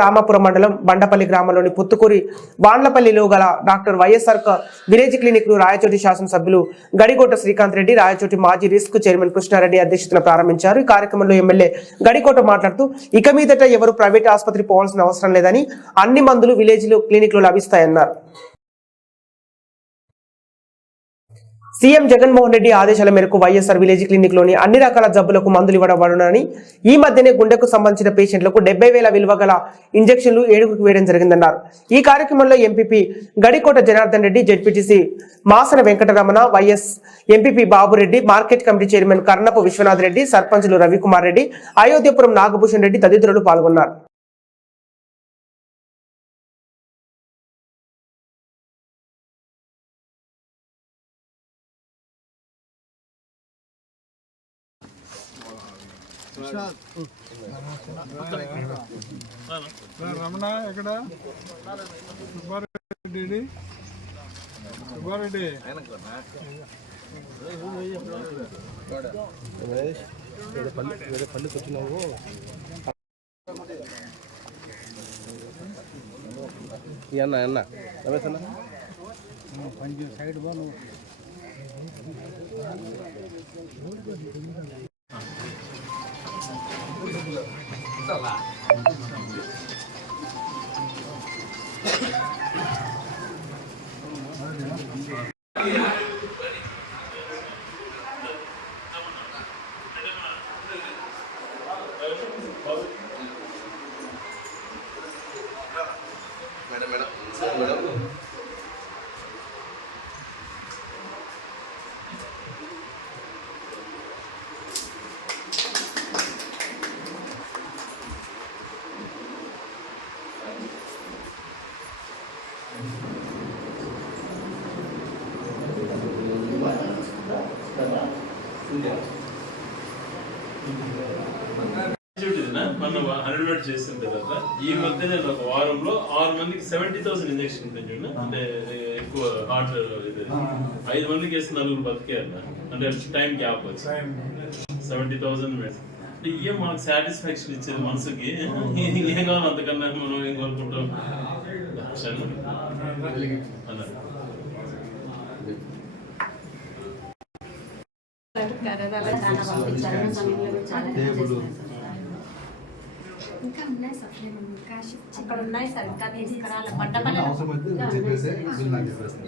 రామాపురం మండలం బండపల్లి గ్రామంలోని పుత్తుకూరి బాండ్లపల్లిలో గల డాక్టర్ వైఎస్ఆర్ విలేజ్ క్లినిక్ ను రాయచోటి శాసనసభ్యులు గడికోట శ్రీకాంత్ రెడ్డి, రాయచోటి మాజీ రిస్క్ చైర్మన్ కృష్ణారెడ్డి అధ్యక్షతన ప్రారంభించారు. ఈ కార్యక్రమంలో ఎమ్మెల్యే గడికోట మాట్లాడుతూ ఇక మీదట ఎవరు ప్రైవేట్ ఆసుపత్రి పోవాల్సిన అవసరం లేదని, అన్ని మందులు విలేజ్ క్లినిక్ లో లభిస్తాయన్నారు. సీఎం జగన్మోహన్ రెడ్డి ఆదేశాల మేరకు వైఎస్ఆర్ విలేజ్ క్లినిక్ లోని అన్ని రకాల జబ్బులకు మందులు ఇవ్వబడునని, ఈ మధ్యనే గుండెకు సంబంధించిన పేషెంట్లకు 70,000 విలువ గల ఇంజెక్షన్లు 7 వేయడం జరిగిందన్నారు. ఈ కార్యక్రమంలో MPP Gadikota Janardhan Reddy, ZPTC Masana Venkataramana, vice MPP Babureddy, market committee chairman Karnapu Vishwanath Reddy, సర్పంచులు రవికుమార్ రెడ్డి, అయోధ్యపురం నాగభూషణ్ రెడ్డి తదితరులు పాల్గొన్నారు. రమణ ఎక్కడ? సుబ్బారెడ్డి పల్లికి వచ్చినావు. అన్న అన్న రమేష్ అన్న కొంచెం సైడ్ బాను. మనం 100 చేసిన తర్వాత ఈ మధ్యనే ఒక వారంలో 6 మందికి 70,000 ఇంజక్షన్ చూడండి. అంటే ఎక్కువ హార్ట్ 5 మందికి వేసి 4 బతికేయాలి. అంటే టైం గ్యాప్ వచ్చి 70,000 అంటే ఇవే మాకు సాటిస్ఫాక్షన్ ఇచ్చేది మనసుకి. ఏం కావాలి అంతకన్నా మనం ఏం కోరుకుంటాం ఇంకా ఉన్నాయి సార్, అక్కడ ఉన్నాయి సార్, ఇంకా తీసుకురాలి.